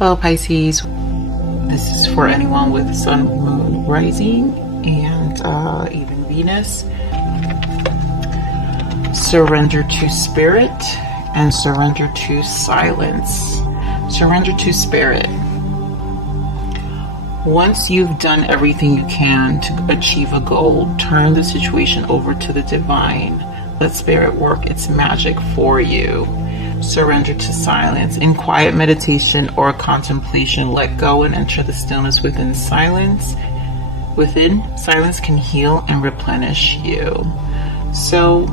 Hello Pisces, this is for anyone with Sun, Moon, Rising, and even Venus. Surrender to spirit and surrender to silence. Surrender to spirit. Once you've done everything you can to achieve a goal, turn the situation over to the divine. Let spirit work its magic for you. Surrender to silence. In quiet meditation or contemplation, let go and enter the stillness within. Silence can heal and replenish you. So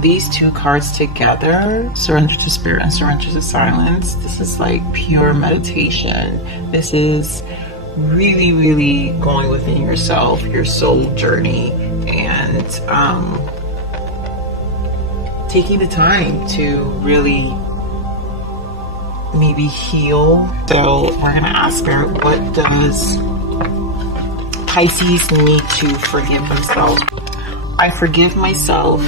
these two cards together, surrender to spirit and surrender to silence, this is like pure meditation. This is really, really going within yourself, your soul journey, and taking the time to really maybe heal. So we're going to ask Spirit, what does Pisces need to forgive themselves? I forgive myself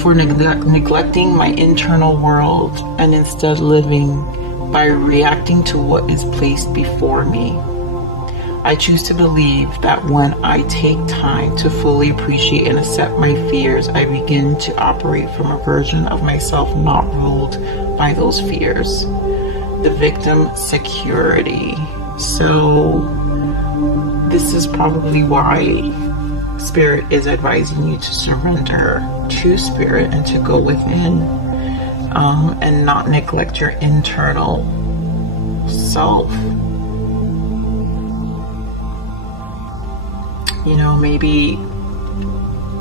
for neglecting my internal world and instead living by reacting to what is placed before me. I choose to believe that when I take time to fully appreciate and accept my fears, I begin to operate from a version of myself not ruled by those fears. The victim security. So this is probably why Spirit is advising you to surrender to spirit and to go within and not neglect your internal self. You know, maybe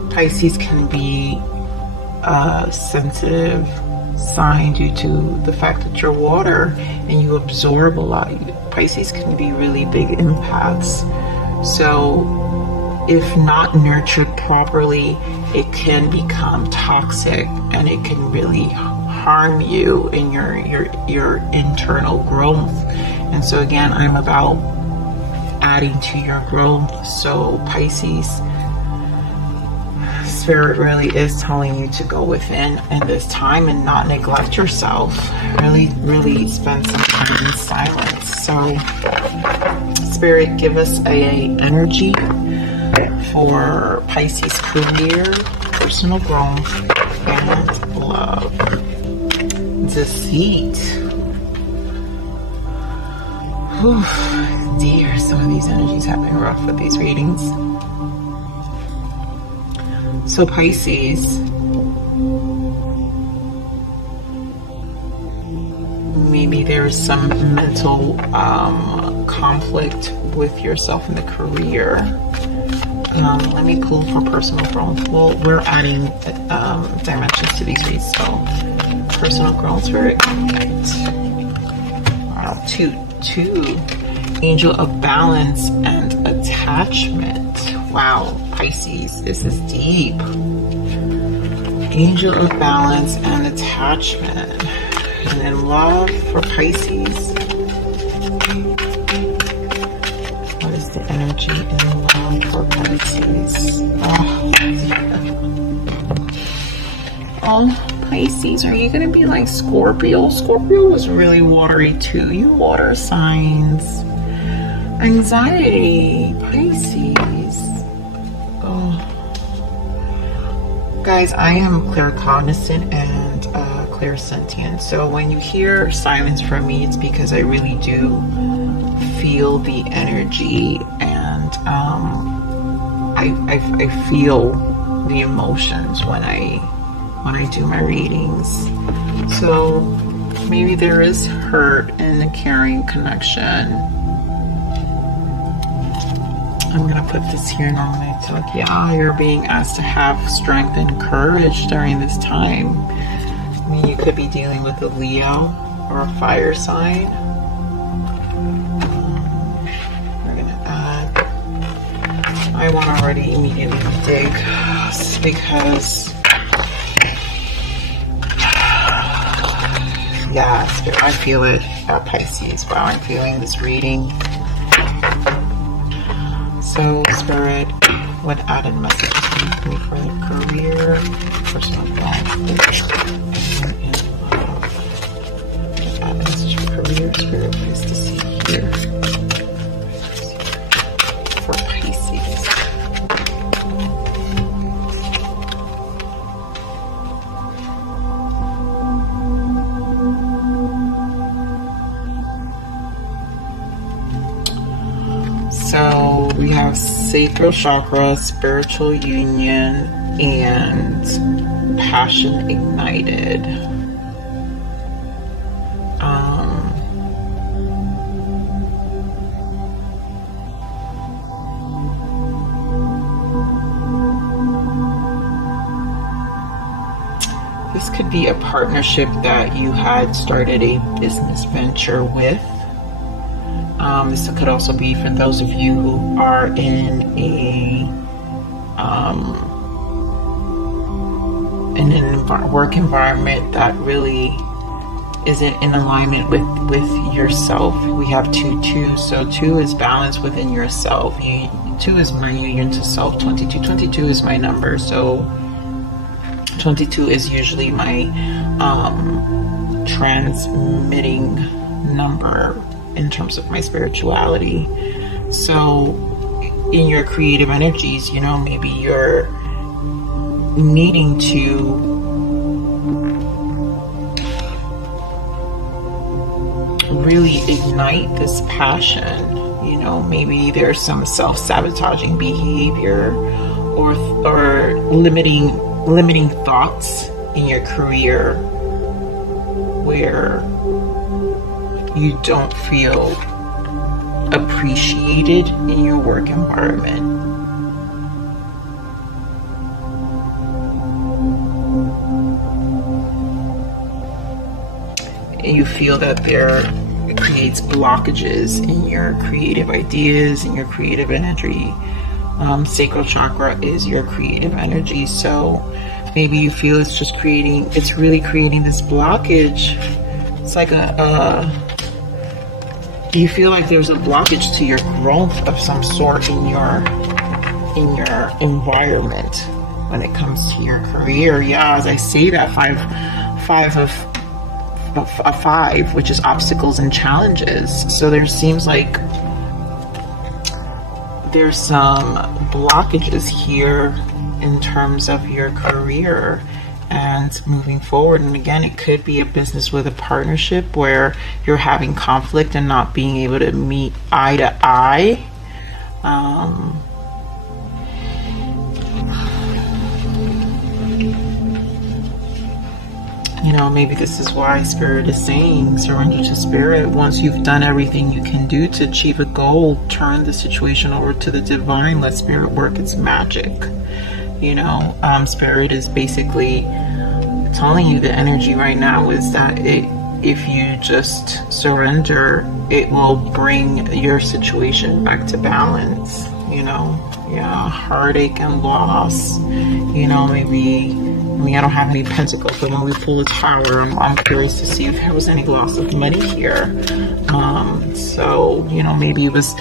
Pisces can be a sensitive sign due to the fact that you're water and you absorb a lot. Pisces can be really big empaths. So if not nurtured properly, it can become toxic and it can really harm you in your internal growth. And so again, I'm about adding to your growth. So Pisces, Spirit really is telling you to go within in this time and not neglect yourself. Really spend some time in silence. So Spirit, give us a energy for Pisces career, personal growth, and love. Deceit. Whew. Dear, some of these energies have been rough with these readings. So Pisces, maybe there's some mental conflict with yourself in the career. Let me pull for personal growth. Well, we're adding dimensions to these reads, so personal growth, very good. Wow, two. Angel of balance and attachment. Wow, Pisces, this is deep. Angel of balance and attachment. And then love for Pisces. What is the energy in love for Pisces? Oh, Pisces, are you going to be like Scorpio? Scorpio was really watery too. You water signs. Anxiety, Pisces. Oh. Guys, I am claircognizant and clairsentient. So when you hear silence from me, it's because I really do feel the energy, and I feel the emotions when I do my readings. So maybe there is hurt in the caring connection. I'm gonna put this here normally. So like, yeah, you're being asked to have strength and courage during this time. I mean, you could be dealing with a Leo or a fire sign. We're gonna add, I want to already immediately dig because yeah, I feel it at Pisces. Wow, I'm feeling this reading. So Spirit, what added messages for me for the career, personal growth, and love? Added message for career, Spirit, what is to see here for Pisces? So we have sacral chakra, spiritual union, and passion ignited. This could be a partnership that you had started a business venture with. This could also be for those of you who are in an work environment that really isn't in alignment with yourself. We have 2-2, so 2 is balance within yourself. 2 is my union to self. 22 is my number, so 22 is usually my transmitting number in terms of my spirituality. So in your creative energies, you know, maybe you're needing to really ignite this passion. You know, maybe there's some self-sabotaging behavior or limiting thoughts in your career where you don't feel appreciated in your work environment. And you feel that it creates blockages in your creative ideas, in your creative energy. Sacral chakra is your creative energy, so maybe you feel it's really creating this blockage. It's like you feel like there's a blockage to your growth of some sort in your environment when it comes to your career. Yeah, as I say that, five, which is obstacles and challenges. So there seems like there's some blockages here in terms of your career and moving forward. And again, it could be a business with a partnership where you're having conflict and not being able to meet eye to eye. You know, maybe this is why Spirit is saying surrender to Spirit. Once you've done everything you can do to achieve a goal, turn the situation over to the divine. Let Spirit work its magic. You know, Spirit is basically telling you the energy right now is that if you just surrender, it will bring your situation back to balance. You know, yeah, heartache and loss. You know, maybe. I mean, I don't have any pentacles, but when we pull the Tower, I'm curious to see if there was any loss of money here. So, you know, maybe it was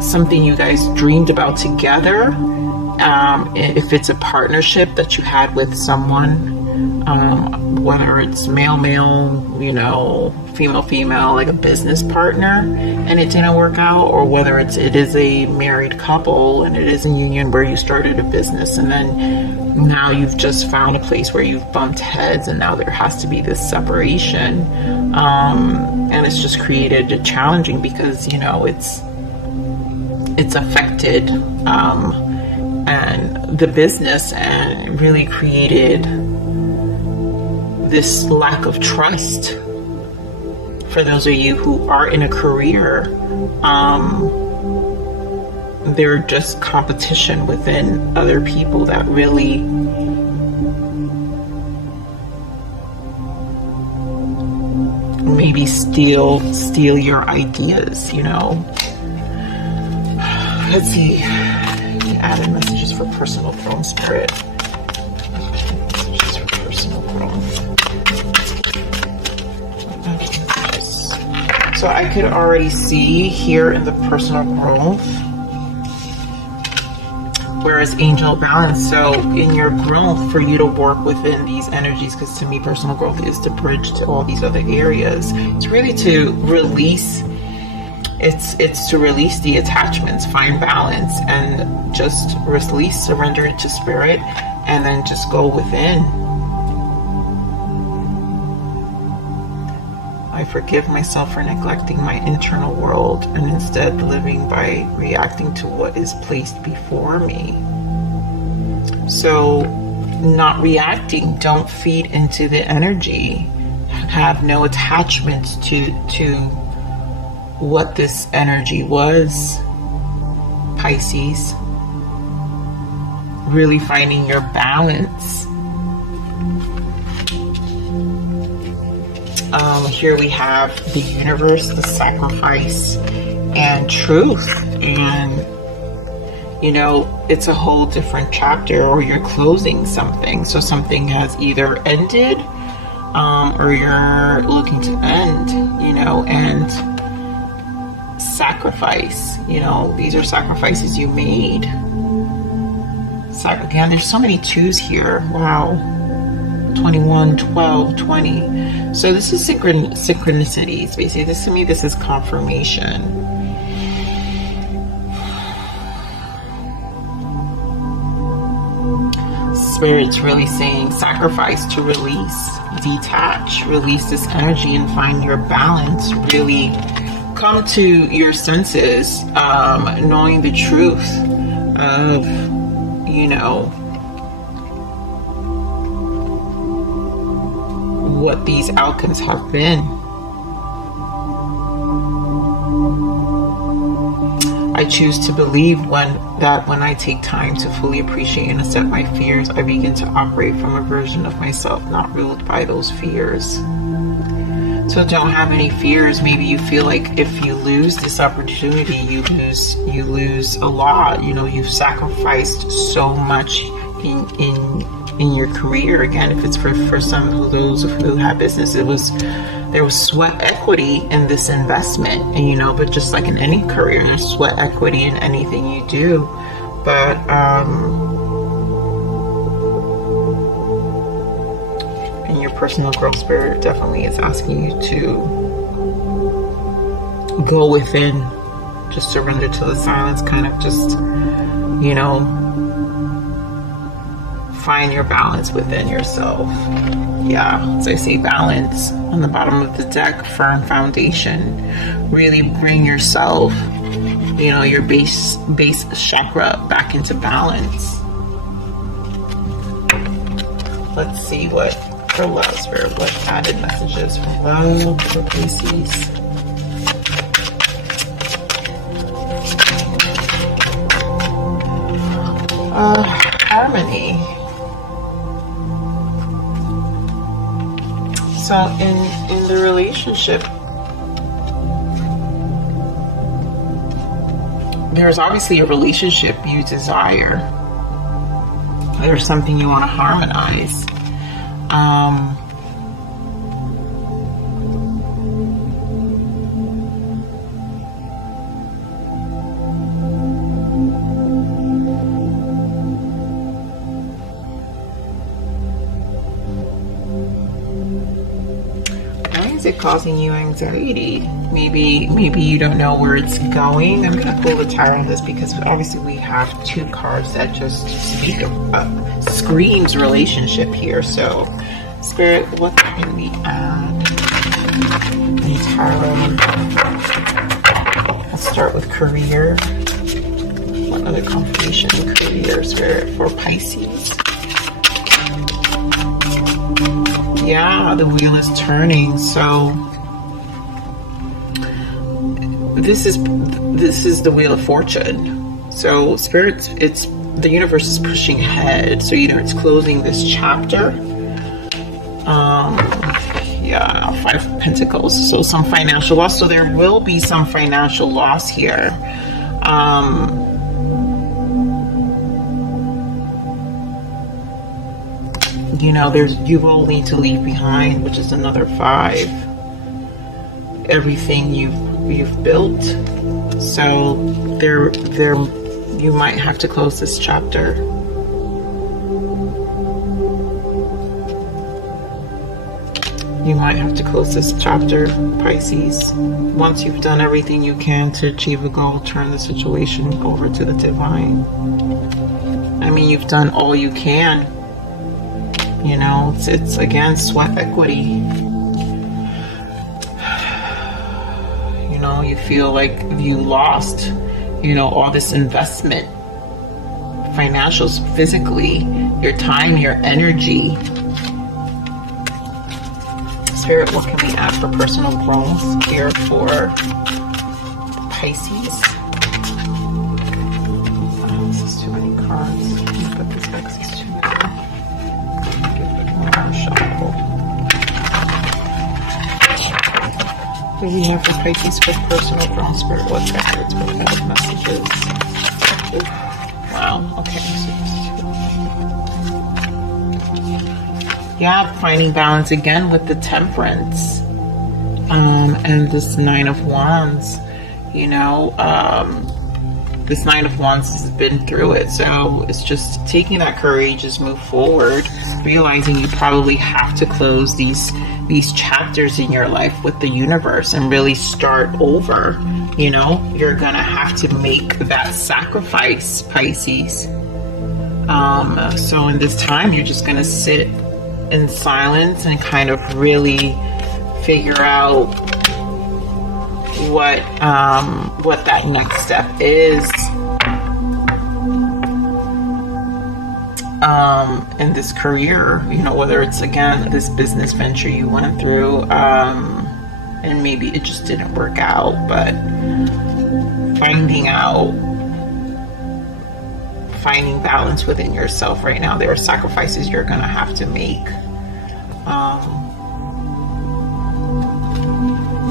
something you guys dreamed about together. If it's a partnership that you had with someone, whether it's male, you know, female, like a business partner, and it didn't work out, or whether it is a married couple and it is a union where you started a business and then now you've just found a place where you've bumped heads and now there has to be this separation. And it's just created a challenging because, you know, it's affected and the business, and really created this lack of trust for those of you who are in a career. They're just competition within other people that really maybe steal your ideas, you know. Let's see. Added messages for personal growth, Spirit. Messages for personal growth. So I could already see here in the personal growth whereas angel balance. So in your growth, for you to work within these energies, because to me personal growth is the bridge to all these other areas, it's really to release, it's to release the attachments, find balance, and just release, surrender it to spirit, and then just go within. I forgive myself for neglecting my internal world and instead living by reacting to what is placed before me. So not reacting, don't feed into the energy, have no attachments to what this energy was, Pisces. Really finding your balance. Here we have the universe, the sacrifice, and truth. And, you know, it's a whole different chapter, or you're closing something. So something has either ended, or you're looking to end, you know, and sacrifice, you know, these are sacrifices you made. Again, there's so many twos here. Wow. 21, 12, 20. So this is synchronicities. Basically, to me, this is confirmation. Spirit's really saying sacrifice to release, detach, release this energy and find your balance. Really come to your senses, knowing the truth of, you know, what these outcomes have been. I choose to believe that when I take time to fully appreciate and accept my fears, I begin to operate from a version of myself not ruled by those fears. So don't have any fears. Maybe you feel like if you lose this opportunity, you lose a lot. You know, you've sacrificed so much in your career. Again, if it's for some of those who have business, there was sweat equity in this investment, and you know, but just like in any career, there's sweat equity in anything you do. But in your personal growth, spirit definitely is asking you to go within, just surrender to the silence, kind of just, you know, find your balance within yourself. Yeah, as I say, balance on the bottom of the deck, firm foundation. Really bring yourself, you know, your base chakra back into balance. Let's see what for love, spirit, what added messages for love for Pisces. Harmony. So in the relationship, there's obviously a relationship you desire. There's something you want to harmonize. It causing you anxiety? Maybe you don't know where it's going. I'm going to pull the tarot on this because obviously we have two cards that just speak screams relationship here. So spirit, what can we add in tarot? Let's start with career. What other confirmation in career, spirit, for Pisces? Yeah, the wheel is turning. So this is the Wheel of Fortune. So spirits, the universe is pushing ahead. So you know, it's closing this chapter. Yeah, 5 of Pentacles. So some financial loss. So there will be some financial loss here. You know, you will need to leave behind, which is another 5. Everything you've built. So there You might have to close this chapter. You might have to close this chapter, Pisces. Once you've done everything you can to achieve a goal, turn the situation over to the divine. I mean, you've done all you can. You know, it's again, sweat equity. You know, you feel like you lost, you know, all this investment, financials, physically, your time, your energy. Spirit, what can we add for personal growth here for Pisces? Oh, this is too many cards. But this deck is too many. Give it one shuffle. What do we have for Pisces for personal growth? Spirit, what's that? It's prophetic messages. Oof. Wow. Okay. Yeah, finding balance again with the Temperance. And this Nine of Wands. You know, this Nine of Wands has been through it. So it's just taking that courageous move forward, realizing you probably have to close these chapters in your life with the universe and really start over. You know, you're gonna have to make that sacrifice, Pisces. So in this time, you're just gonna sit in silence and kind of really figure out what that next step is in this career, you know, whether it's again this business venture you went through and maybe it just didn't work out, but finding balance within yourself right now. There are sacrifices you're gonna have to make.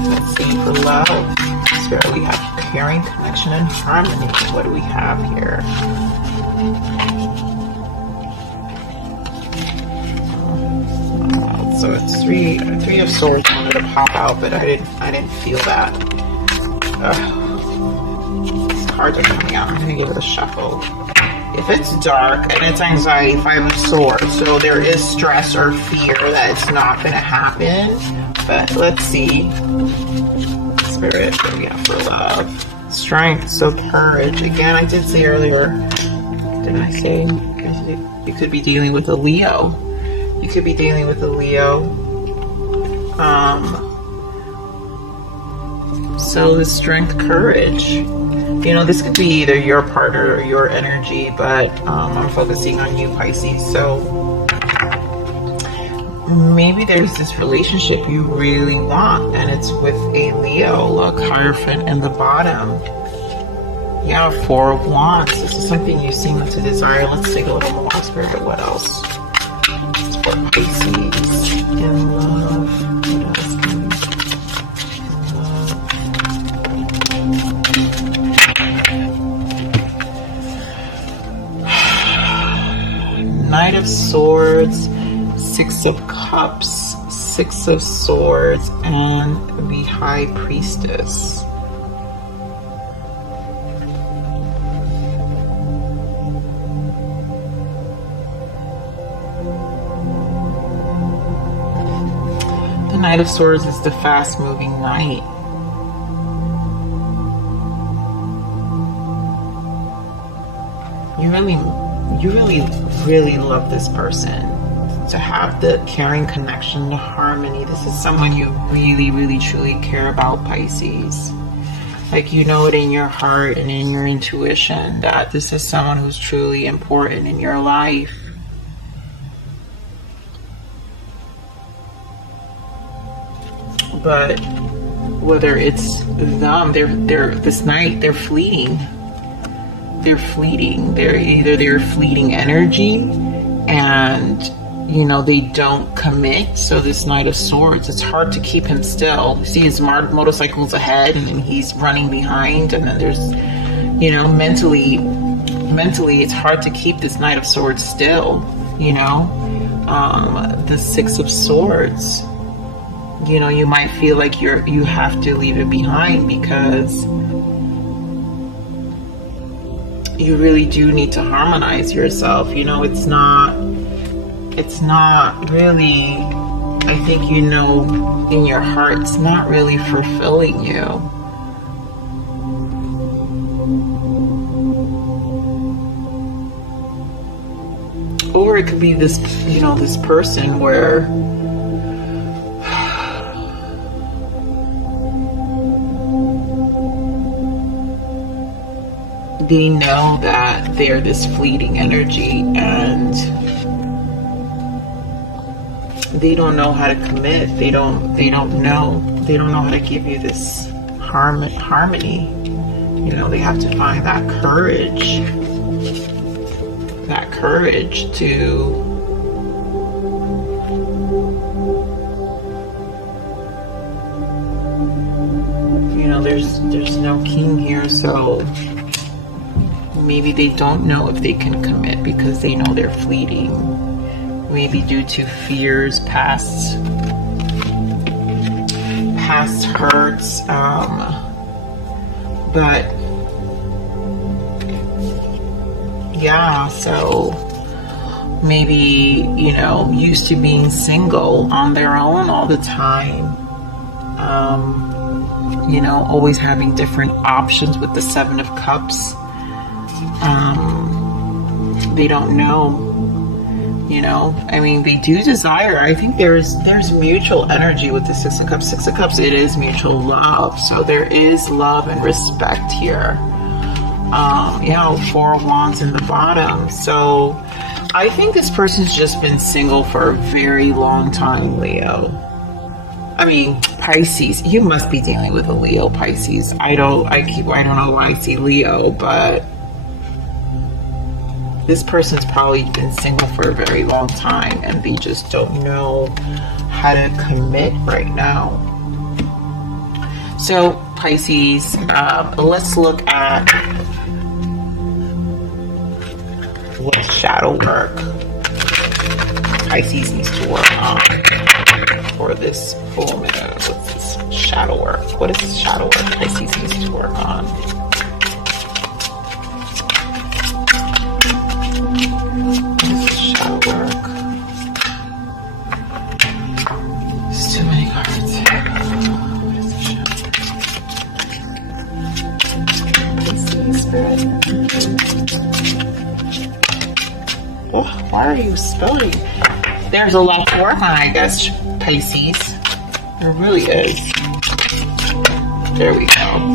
Let's see, for love, Spirit, we have caring, connection, and harmony. What do we have here? So it's three of swords wanted to pop out, but I didn't feel that. These cards are coming out. I'm gonna give it a shuffle. If it's dark and it's anxiety, Five of Swords, so there is stress or fear that it's not going to happen. But let's see. Spirit, what do we have for love? Strength, so courage. Again, I did say earlier, didn't I say? You could be dealing with a Leo. You could be dealing with a Leo. So the strength, courage. You know, this could be either your partner or your energy, but I'm focusing on you, Pisces. So maybe there's this relationship you really want, and it's with a Leo. Look, Hierophant in the bottom. Yeah, Four of Wands. This is something you seem to desire. Let's take a little more, Spirit. What else? It's for Pisces in love. What else can we Knight of Swords, Six of Cups, Six of Swords, and the High Priestess. The Knight of Swords is the fast-moving knight. You really love this person. To have the caring connection, the harmony. This is someone you really truly care about, Pisces. Like, you know it in your heart and in your intuition that this is someone who's truly important in your life. But whether it's them, they're this night, they're fleeting. They're fleeting. They're fleeting energy, and you know, they don't commit. So this Knight of Swords, it's hard to keep him still. See, his motorcycle's ahead and he's running behind, and then there's, you know, mentally it's hard to keep this Knight of Swords still, you know. The Six of Swords, you know, you might feel like you have to leave it behind because you really do need to harmonize yourself. You know, it's not really, I think, you know, in your heart, it's not really fulfilling you. Or it could be this, you know, this person where they know that they're this fleeting energy and they don't know how to commit. They don't know how to give you this harmony. You know, they have to find that courage to, you know, there's no king here, so maybe they don't know if they can commit because they know they're fleeting. Maybe due to fears, past hurts, but yeah, so maybe, you know, used to being single on their own all the time, you know, always having different options with the Seven of Cups. They don't know, you know, I mean, they do desire. I think there's mutual energy with the Six of Cups. Six of Cups, it is mutual love. So there is love and respect here. You know, Four of Wands in the bottom. So I think this person's just been single for a very long time, Leo. I mean, Pisces, you must be dealing with a Leo, Pisces. I don't know why I see Leo, but this person's probably been single for a very long time and they just don't know how to commit right now. So Pisces, let's look at what shadow work Pisces needs to work on for this full moon. What's this shadow work? What is this shadow work Pisces needs to work on? Shadow work. There's too many cards. What is the shadow? Oh, why are you spelling? There's a lot to work on, I guess, Pisces. There really is. There we go.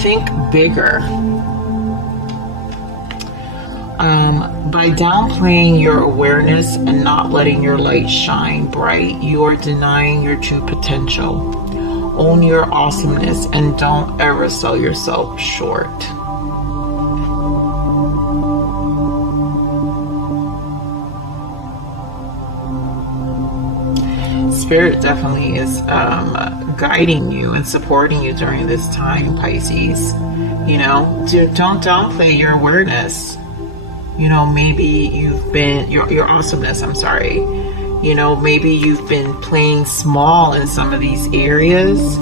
Think bigger. By downplaying your awareness and not letting your light shine bright, you are denying your true potential. Own your awesomeness and don't ever sell yourself short. Spirit definitely is guiding you and supporting you during this time, Pisces. You know, don't downplay your awareness. You know, maybe you've been your awesomeness, I'm sorry. You know, maybe you've been playing small in some of these areas,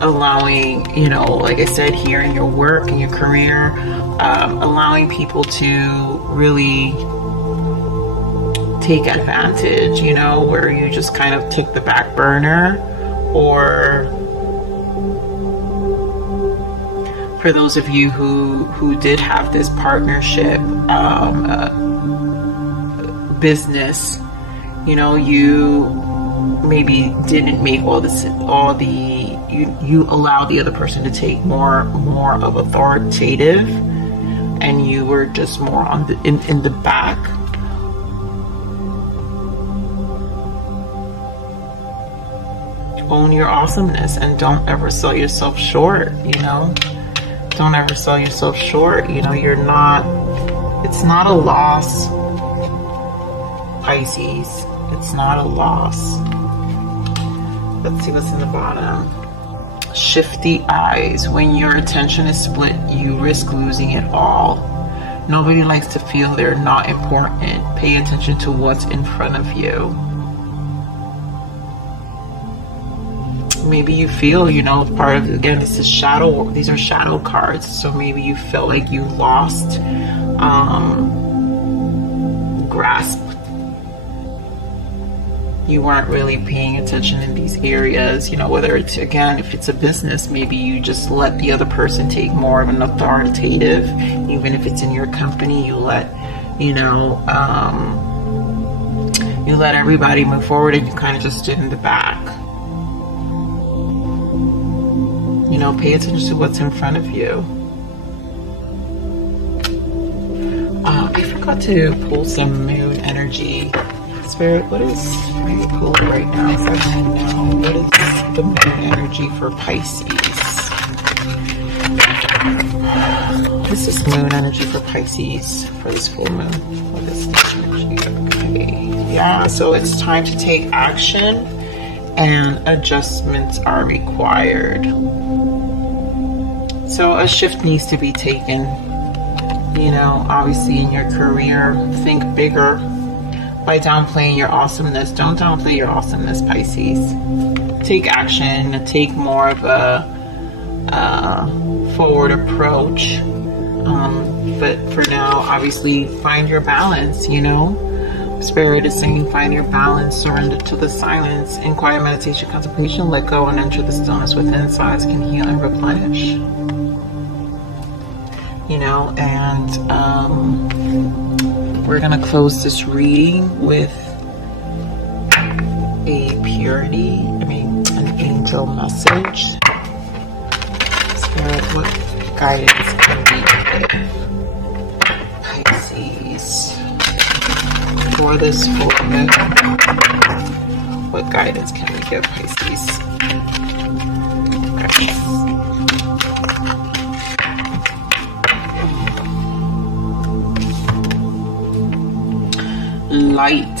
allowing, you know, like I said, here in your work and your career, allowing people to really take advantage, you know, where you just kind of took the back burner. Or for those of you who did have this partnership business, you know, you maybe didn't make you allow the other person to take more of authoritative, and you were just more on in the back. Own your awesomeness and don't ever sell yourself short, you know. Don't ever sell yourself short. You know, it's not a loss, Pisces. It's not a loss. Let's see what's in the bottom. Shifty eyes. When your attention is split, you risk losing it all. Nobody likes to feel they're not important. Pay attention to what's in front of you. maybe you feel, you know, part of, again, this is shadow, these are shadow cards, so maybe you felt like you lost grasp. You weren't really paying attention in these areas, you know, whether it's, again, if it's a business, maybe you just let the other person take more of an authoritative, even if it's in your company, you let, you know, you let everybody move forward and you kind of just stood in the back. You know, pay attention to what's in front of you. I forgot to pull some moon energy. Spirit, what is very cool right now? So I don't know. What is the moon energy for Pisces? This is moon energy for Pisces for this full moon. What is this energy? Okay. Yeah, so it's time to take action and adjustments are required. So a shift needs to be taken. You know, obviously in your career, think bigger. By downplaying your awesomeness, don't downplay your awesomeness, Pisces. Take action, take more of a forward approach. But for now, obviously, find your balance, you know. Spirit is saying, find your balance, surrender to the silence. In quiet meditation, contemplation, let go and enter the stillness within. Silence can heal and replenish. You know, and we're going to close this reading with an angel message. Spirit, what guidance can we give Pisces for this full moon? What guidance can we give Pisces? Okay. Light.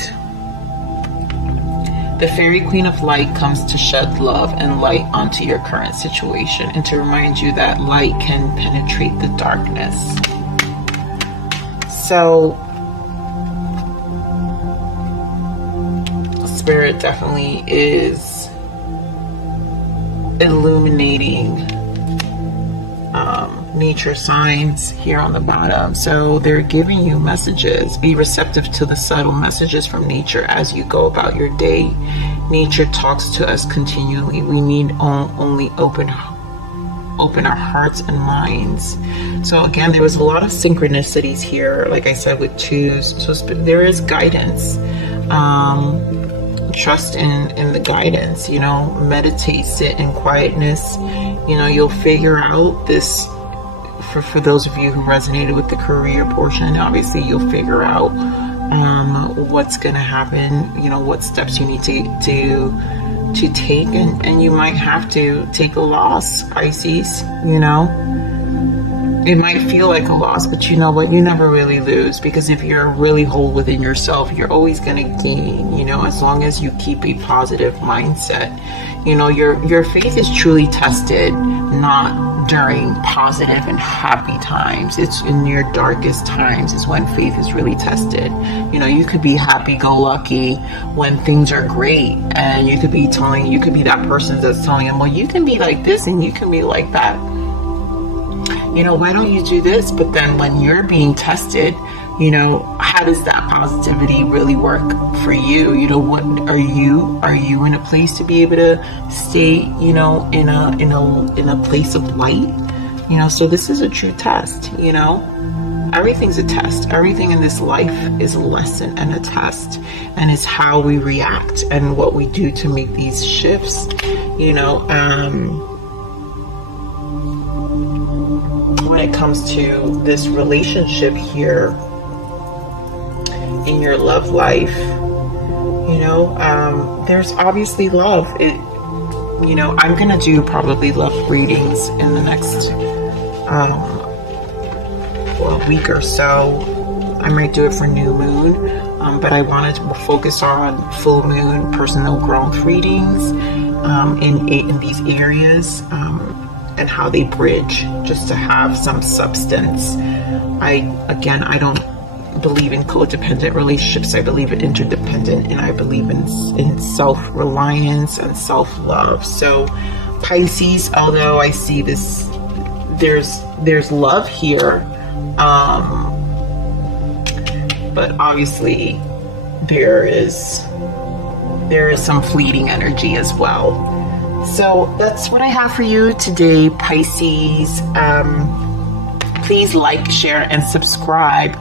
The fairy queen of light comes to shed love and light onto your current situation and to remind you that light can penetrate the darkness. So Spirit definitely is illuminating nature signs here on the bottom. So they're giving you messages. Be receptive to the subtle messages from nature as you go about your day. Nature talks to us continually. We need only open our hearts and minds. So again, there was a lot of synchronicities here, like I said, with twos. So there is guidance. Trust in the guidance, you know, meditate, sit in quietness. You know, you'll figure out this. For those of you who resonated with the career portion, obviously you'll figure out what's going to happen, you know, what steps you need to take, and you might have to take a loss, Pisces. You know, it might feel like a loss, but you know what, you never really lose, because if you're really whole within yourself, you're always going to gain, you know, as long as you keep a positive mindset. You know, your faith is truly tested, not during positive and happy times. It's in your darkest times is when faith is really tested. You know, you could be happy-go-lucky when things are great, and you could be that person that's telling them, well, you can be like this and you can be like that. You know, why don't you do this? But then when you're being tested, you know, how does that positivity really work for you? You know, what are you in a place to be able to stay, you know, in a place of light? You know, so this is a true test. You know, everything's a test. Everything in this life is a lesson and a test, and it's how we react and what we do to make these shifts. You know, when it comes to this relationship here in your love life, you know, there's obviously love. You know, I'm gonna do probably love readings in the next week or so. I might do it for new moon, but I wanted to focus on full moon personal growth readings in these areas, and how they bridge, just to have some substance. I don't believe in codependent relationships. I believe in interdependent, and I believe in self-reliance and self-love. So Pisces, although I see this, there's love here, but obviously there is some fleeting energy as well. So that's what I have for you today, Pisces. Please like, share, and subscribe.